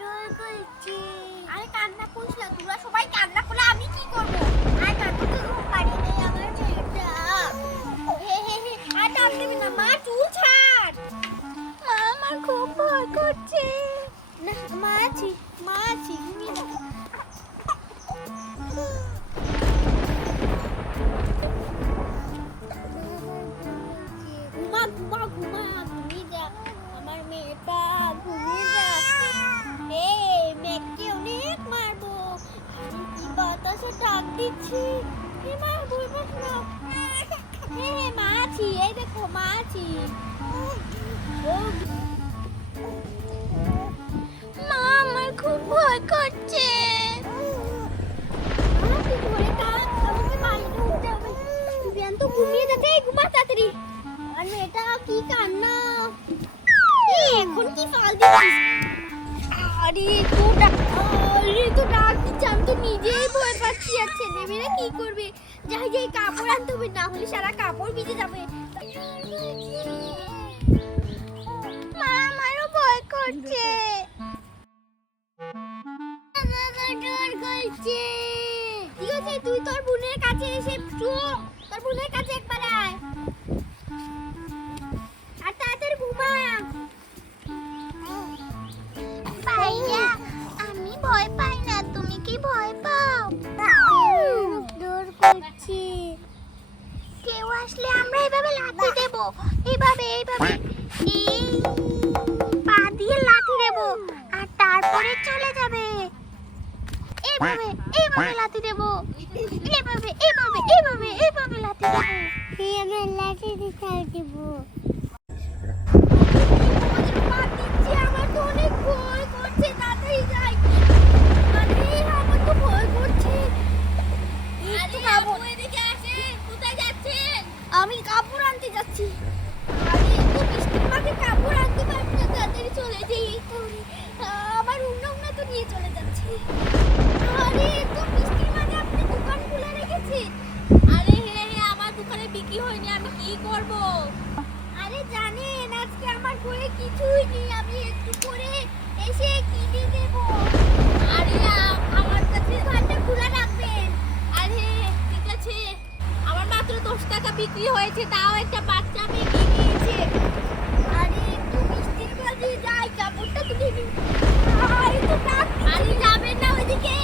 ডর করছে। আরে কান্না করিস না, তোরা সবাই কান্না করলে আমি কি করবো? আর কান্না তো পারি নাই আমার মেয়েটা। হে হে হে, আর ডাক দিবি না মা, চুল ছাড়। মা আমার খুব ভয় করছে। না মা আছি, মা আছি, ঘুমিয়ে যাবো। ঘুমা ঘুমা ঘুমা, ঘুমিয়ে যা আমার মেয়েটা, ঘুমিয়ে যা। মেঘকে অনেক মারবো। আরে কি বাতাসে ডাক দিচ্ছি। মা বলবাস না। হ্যাঁ মা আছি, এই দেখো মা আছি। মা আমার খুব ভয় করছে। তুই ঘরে থাক, আমাকে বাইরে উঠতে হবে। বিয়ান তো ঘুমিয়ে যাচ্ছে, ঘুমা তাড়াতাড়ি। আর মেয়েটা কি কান্না। এখন কি ফাল দিচ্ছিস? আরে তো ডাক দিচ্ছে, আমি তো নিজেই ভয় পাচ্ছি। আর ছেলে মেয়েরা কি করবে? যাই যাই কাপড় আনতে হবে, না হলে সারা কাপড় ভিজে যাবে। মা আমারও ভয় করছে। ডর করছে। ঠিক আছে, তুই তোর বোনের কাছে এসে শুও। তোর বোনের কাছে একবার আয়। আর তাড়াতাড়ি ঘুমা। ভাইয়া, আমি ভয় পাই না, তুমি কি ভয় পাও? ডর করছি। কেউ আসলে আমরা এভাবে লাথি দেব, এইভাবে এইভাবে এই পা দিয়ে লাথি দেব, আর তারপরে চলে যাবে। এইভাবে এইভাবে লাথি দেব, এইভাবে এইভাবে এইভাবে এইভাবে লাথি দেব। এইভাবে লাথি দিতে দেব। আমার তো অনেক ভয় করছে, তাড়াতাড়ি যাই। আরে আমার তো ভয় করছে। একটু কাপড় এদিকে আসে। কোথায় যাচ্ছেন? আমি কাপড় আনতে যাচ্ছি। আরে একটু বৃষ্টির মাঝে কাপড় আনতে পারবো না, তাড়াতাড়ি চলে যাই। আমার উন্নয়না তো নিয়ে চলে যাচ্ছে। আরে একটু বৃষ্টির মাঝে আপনি দোকান খুলে রেখেছেন? আরে হ্যাঁ হ্যাঁ, আমার দোকানে বিক্রি হয়নি, আমি কি করব? আরে জানেন আজকে আমার ঘরে কিছুই নেই, আমি একটু করে এসে কিনে দেব। আরে আমার কাছে দোকানটা খোলা রাখবেন। আরে ঠিক আছে, আমার মাত্র 10 টাকা বিক্রি হয়েছে, তাও একটা বাচ্চা মেয়ে কিনেছে। আরে একটু বৃষ্টির মাঝে যাই, কাপড়টা তুলে নিই। আরে তো ডাক, আরে যাবেন না ওইদিকে।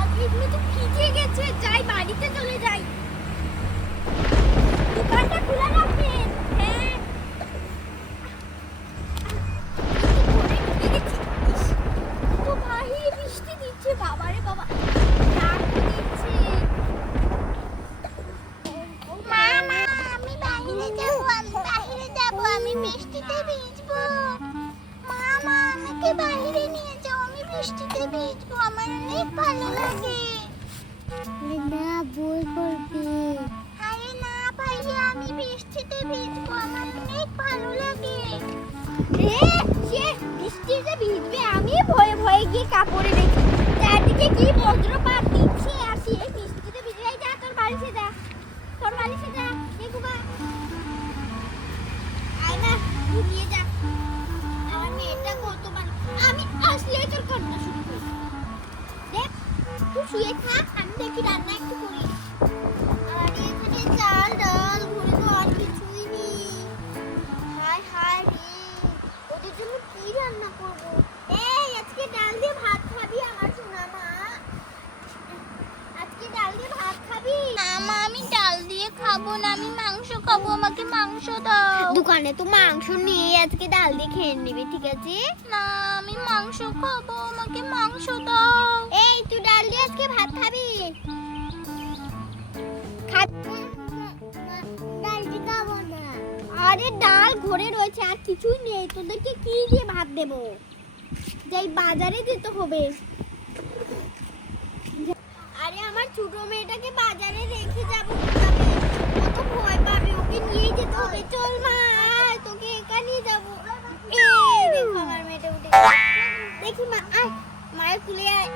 আরে এগুলো তো ভিজে গেছে, যাই বাড়িতে চলে যাই। দোকানটা খোলা রাখবেন। হ্যাঁ তো ভাই, বৃষ্টি দিচ্ছে, বাবারে বাবা, ডাক দিচ্ছে। মা মা, আমি বাইরে যাব, আমি বৃষ্টিতে ভিজবো। মা মা, আমাকে বাইরে নিয়ে যাও, আমি বৃষ্টিতে ভিজবো, আমার অনেক ভালো লাগে। না বই করবি। আরে না ভাইয়া, আমি বৃষ্টিতে ভিজবো, আমার অনেক ভালো লাগে। সে বৃষ্টিতে ভিজবে, আমি ভয়ে ভয়ে গিয়ে কাপড়ে রেখে চারদিকে কি বজ্রপাত দিচ্ছে, আর সে বৃষ্টিতে ভিজে। যা তোর বাড়িতে যা, তোর বাড়িতে যা, দেখবা আয় না, ঘুমিয়ে যা। আমার মেয়েটা কত মানে, আমি আসলে তোর কান্না শুরু করি। দেখ তুই শুয়ে থাক, আমি দেখি রান্না একটু করি। আর এখানে চাল ডাল ঘুরে তো আর কিছুই নেই। হায় হায় রে, ওদের জন্য কি রান্না করব? এই আজকে ডাল দিয়ে ভাত খাবি আমার সোনা মা? আজকে ডাল দিয়ে ভাত খাবি? না মা, আমি ডাল দিয়ে খাবো না, আমি মাংস খাবো, আমাকে মাংস দাও। দোকানে তো মাংস নেই, আজকে ডাল দিয়ে খেয়ে নিবি, ঠিক আছে? না, আমি মাংস খাবো, আমাকে মাংস দাও। এই তুই ডাল দিয়ে আজকে ভাত খাবি? ডালটি খাবো না। আরে ডাল ঘরে রয়েছে, আর কিছুই নেই, তোদেরকে কি দিয়ে ভাত দেব? যাই বাজারে যেতে হবে। আরে আমার ছোট মেয়েটাকে বাজারে রেখে যাবো, কত ভয় পাবে, ওকে নিয়ে যেতে হবে। চল মা, তোকে একা নিয়ে যাবো। এই দেখো আমার মেয়েটা উঠে দেখি মা, আয় মায়ের কুলে আয়।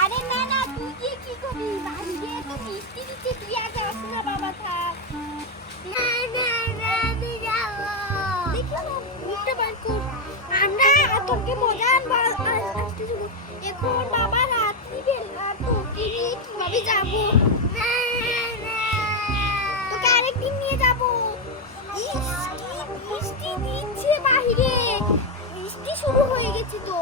আরে না না, তুই গিয়ে কি করবি? বাড়ি গিয়ে তো বৃষ্টি দিচ্ছে, তুই আর যাস না বাবা, থাক। না না নিয়ে যাব। ইস, কি বৃষ্টি দিচ্ছে বাইরে, বৃষ্টি শুরু হয়ে গেছে তো।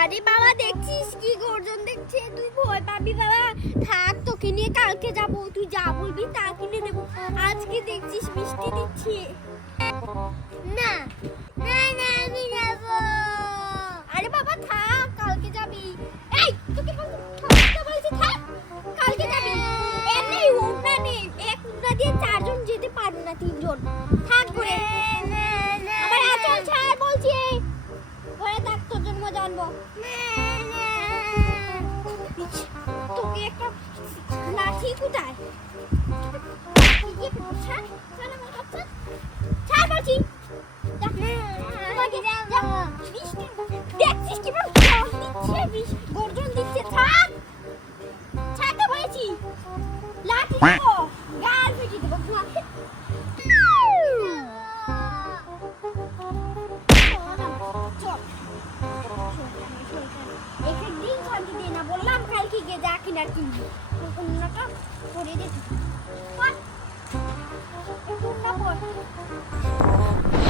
আরে বাবা দেখছিস কি গর্জন দেখছে, তুই ভয় পাবি বাবা। থাক, তোকে নিয়ে কালকে যাব, তুই যা বলবি তা কিনে দেবো। আজকে দেখছিস বৃষ্টি দিচ্ছে। না না না, আমি যাব। আরে বাবা থাক, কালকে যাবি। এই তোকে বলছি থাক, কালকে যাবি। এমনি উড়না নেই, এক উড়না দিয়ে 4 জন যেতে পারবে না, 3 জন থাক ঘরে। আবার আচল ছাড় বলছি, ঘরে থাক, তোর জন্য মজা আনবো। তোকে একটা লাঠি কোথায়? ছাড় বলছি। দেখছিস কিভাবে দিচ্ছে, গর্জন দিচ্ছে। ছাড়, ছাড়তে বলেছি। লাঠি দেবো, গাল ফেটে দেবো। চল, একদিন শান্তি দে না, বললাম কালকে গিয়ে যা কিনার কিনবি। অন্যটা করে দে।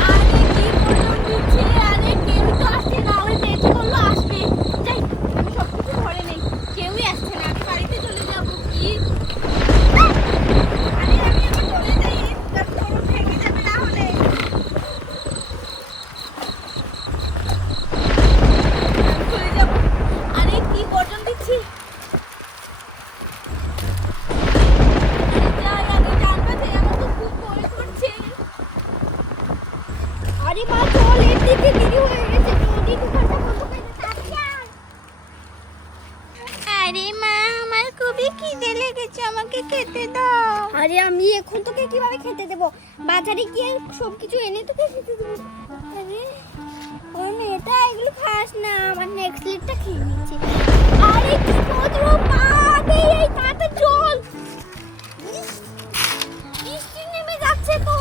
আরে কি গর্জন দিচ্ছে, আরে কেউ তো আসছে না। ওই মেয়েটি বললো আসবে। যাই, আমি সবকিছু ধরে নেই, কেউই আসছে না, আমি বাড়িতে চলে যাবো। কি আরে আমি এখন চলে যাই, তার তোর ভেঙে যাবে না হলে। চলে যাবো। আরে কি গর্জন দিচ্ছে। আরে মা চল, এর দিকে দেরি হয়ে গেছে, তোরই দোকানটা বন্ধ করে দে তাড়াতাড়ি। আরে মা, আমার খুবই খিদে লেগেছে, আমাকে খেতে দাও। আরে আমি এখন তোকে কিভাবে খেতে দেব? বাজারে গিয়ে সব কিছু এনে তোকে খেতে দেব। আরে ওই মেয়েটা এগুলো খাস না, আমার নেক্সট খেয়ে নিচ্ছে। আরে কি করছো মা? এই তাড়াতাড়ি চল, বৃষ্টি নেমে যাচ্ছে তো।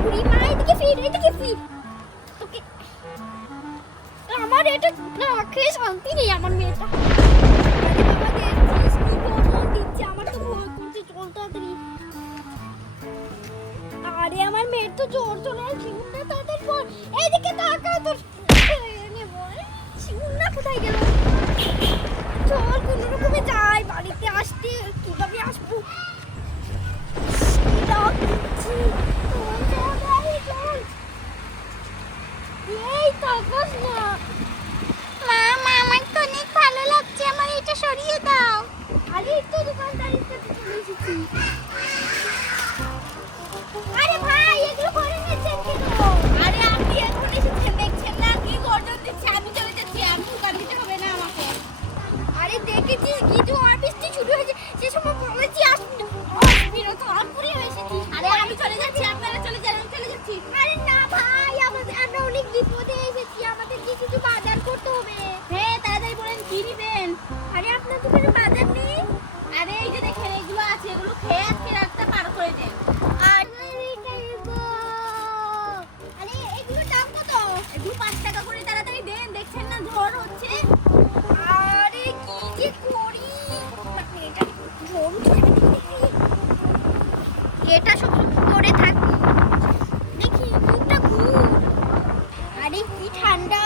পুরি মা, এদিকে ফির, এদিকে ফির। তোকে আমার এটা না খেয়ে শান্তি নেই, আমার মেয়েটা। আরে বাবা দেখছিস কি গরম দিচ্ছে, আমার তো ভয় করছে। চল তাড়াতাড়ি। আরে আমার মেয়ের তো জ্বর চলে আসছে না, তাড়াতাড়ি পর। এইদিকে তাকা, তোর নেবো। শিউনা কোথায় গেল? চল, কোনো রকমে যাই, বাড়িতে আসতে কিভাবে আসবো? এই তাকাস না। মা, আমার তো অনেক ভালো লাগছে, আমার এটা সরিয়ে দাও। আরে একটু দোকানদারির কাছে চলে এসেছি। আরে ভাই, এগুলো করে নিচ্ছেন কেন? আরে আপনি এখন এসেছেন, দেখছেন না কি গর্জন দিচ্ছে। আমি চলে যাচ্ছি, আমি দোকান দিতে হবে না আমাকে। আরে দেখেছিস কি জোর বৃষ্টি শুরু হয়েছে, সে সময় বলেছি আসবি না, তো অল্পই হয়েছেছি। আরে আমি চলে যাচ্ছি, আপনারা চলে যান, আমি চলে যাচ্ছি। আরে না ভাই, আমরা অনেক বিপদে এসেছি, আমাদের কিছু বাজার করতে হবে। হ্যাঁ তাড়াতাড়ি বলেন কি নিবেন? আরে আপনার দোকানে বাজার নেই? আরে এই যে দেখেন এগুলো আছে, এগুলো খেয়ে আজকে রাতটা পার করে দেন। আরে এগুলোর দাম কত? এগুলো 5 টাকা করে, তাড়াতাড়ি দেন, দেখছেন না ঝড় হচ্ছে। আরে কি যে করি, এটা ঝড় উঠছে। এটা সব করে থাকি, দেখি মুখটা ঘুর। আরে কি ঠান্ডা,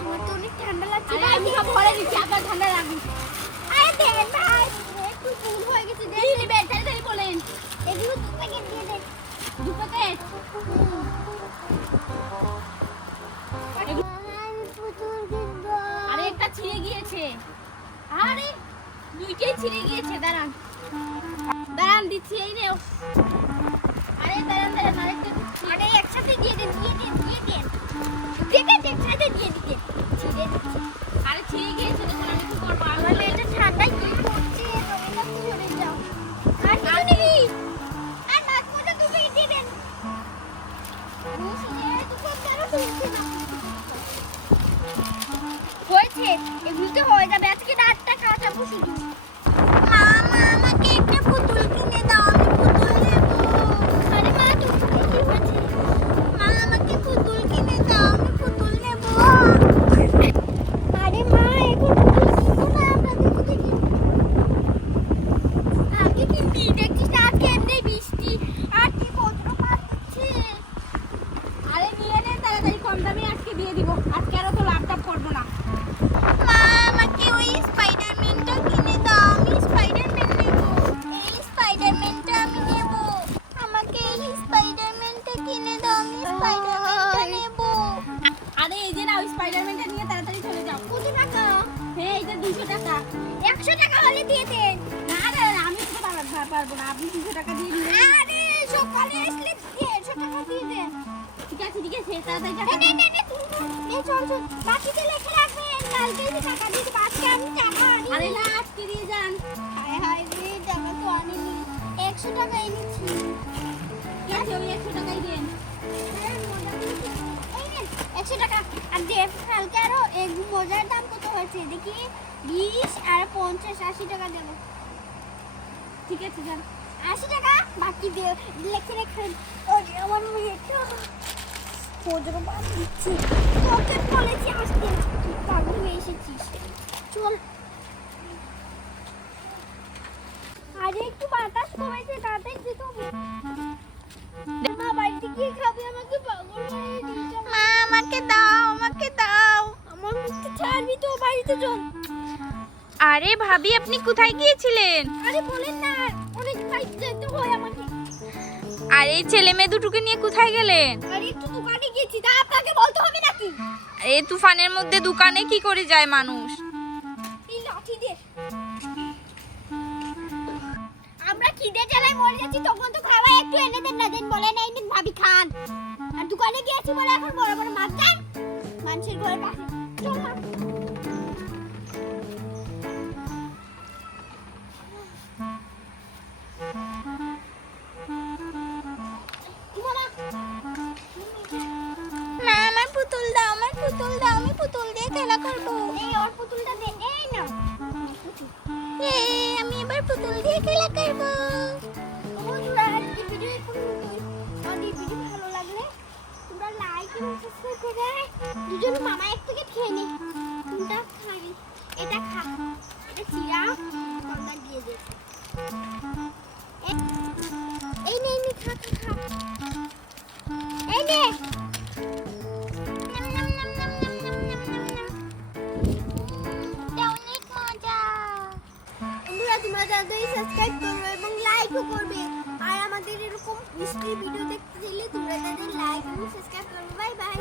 আমার তো অনেক ঠান্ডা লাগছে। আমি সব ভরে দিচ্ছি, আপনার ঠান্ডা লাগবে। আরে দেন ভাই, একটু ভুল হয়ে গেছে। দেন নেবেন, তাড়াতাড়ি বলেন। এগুলো 2 প্যাকেট দিয়ে দেন। 2 প্যাকেট? আরে একটা ছিঁড়ে গিয়েছে। আরে দুইটাই ছিঁড়ে গিয়েছে, দাঁড়ান দাঁড়ান দিচ্ছি, এই নেও। আরে দাঁড়ান দাঁড়ান, আরেকটা দিচ্ছি। আরে একসাথে দিয়ে দেন, দিয়ে দেন, দিয়ে দেন, দেখেন একসাথে দিয়ে দিতে। ছিঁড়ে দিচ্ছি। আরে ছিঁড়ে গিয়েছে, তখন আমি কি করবো? আমার এটা ঠান্ডায় কি করছে, তুমি না সরে যাও। আর কি নিবি? আর মাছ মোটা 2 প্যাকেট দিয়ে দেন। হয়েছে, এগুলোতে হয়ে যাবে, আজকে রাতটা কাটাবো শুধু। মা, আমাকে একটা পুতুল কিনে দাও, আমি পুতুল নেবো। আরে মা, তুমি কি হয়েছে? মা, আমাকে পুতুল কিনে দাও, আমি পুতুল নেবো। আরে মা, এখন পুতুল কিনবো না, পারবো না, আপনি 200 টাকা দিয়ে দিন। আরে সকালে আসলে 150 টাকা দিয়ে দেন। ঠিক আছে তাড়াতাড়ি টাকা নে চল বাকিতে লিখে রাখবেন, কালকে এসে টাকা দিয়ে দেব, আজকে আমি টাকা আনি। আরে না আজকে দিয়ে যান। হায় হায় রে, টাকা তো আনিনি, 100 টাকা এনেছি। ঠিক আছে ওই 100 টাকাই দেন। এই নেন 100 টাকা। আর দেব কালকে আরো এক মোজার দাম কত হয়েছে দেখি, 20 আর 50 80 টাকা দেব। ঠিক আছে যান, 80 টাকা বাকি দিয়ে লিখে রাখেন। ওরে আমার মেয়েটা খোঁজরো বাদ দিচ্ছি, তোকে বলেছি আসতে, তুই পাগল হয়ে এসেছিস। চল, আরে একটু বাতাস কমেছে, তাড়াতাড়ি যেতে হবে। মা বাড়িতে গিয়ে খাবে, আমাকে পাগল হয়ে দিয়েছে। মা আমাকে দাও, আমাকে দাও। আমার মুখে ছাড়বি তো, বাড়িতে চল। আরে ভাবি আপনি কোথায় গিয়েছিলেন? আরে বলেন না, অনেক বাড়িতে যেতে হয় আমাকে। আর এই ছেলে মেয়ে দুটোকে নিয়ে কোথায় গেলেন? আরে একটু দোকানে গেছি, তা আপনাকে বলতে হবে নাকি? এই তুফানের মধ্যে দোকানে কি করে যায় মানুষ? এই লাঠি দে। আমরা খিদে জ্বালায় মরে যাচ্ছি, তখন তো খাওয়া একটু এনে দেন না, দেন বলে নাই নিন ভাবি খান। আর দোকানে গিয়েছি বলে এখন বড় বড় মাছ দেন মানুষের ঘরে পাশে। চল মা। মা আমার পুতুল দাও, আমার পুতুল দাও, আমি পুতুল দিয়ে খেলা করবো। এই ওর পুতুলটা দে, এই না। আমি এবার পুতুল দিয়ে খেলা করবো। বন্ধুরা আজকে ভিডিও আমাদের ভিডিও ভালো লাগলে তোমরা লাইক এবং সাবস্ক্রাইব করে দুজন মামা এক থেকে খেয়ে নে। কোনটা খাবি? এটা খা, এটা চিরা কলটা দিয়ে দে। এই নে খা খা খা, এই নে। অনেক মজা। বন্ধুরা তোমরা তাড়াতাড়ি সাবস্ক্রাইব করবে এবং লাইকও করবে, আর আমাদের এরকম মিষ্টি ভিডিও দেখতে চাইলে তোমরা তাদের লাইক এবং সাবস্ক্রাইব করবে। Bye bye.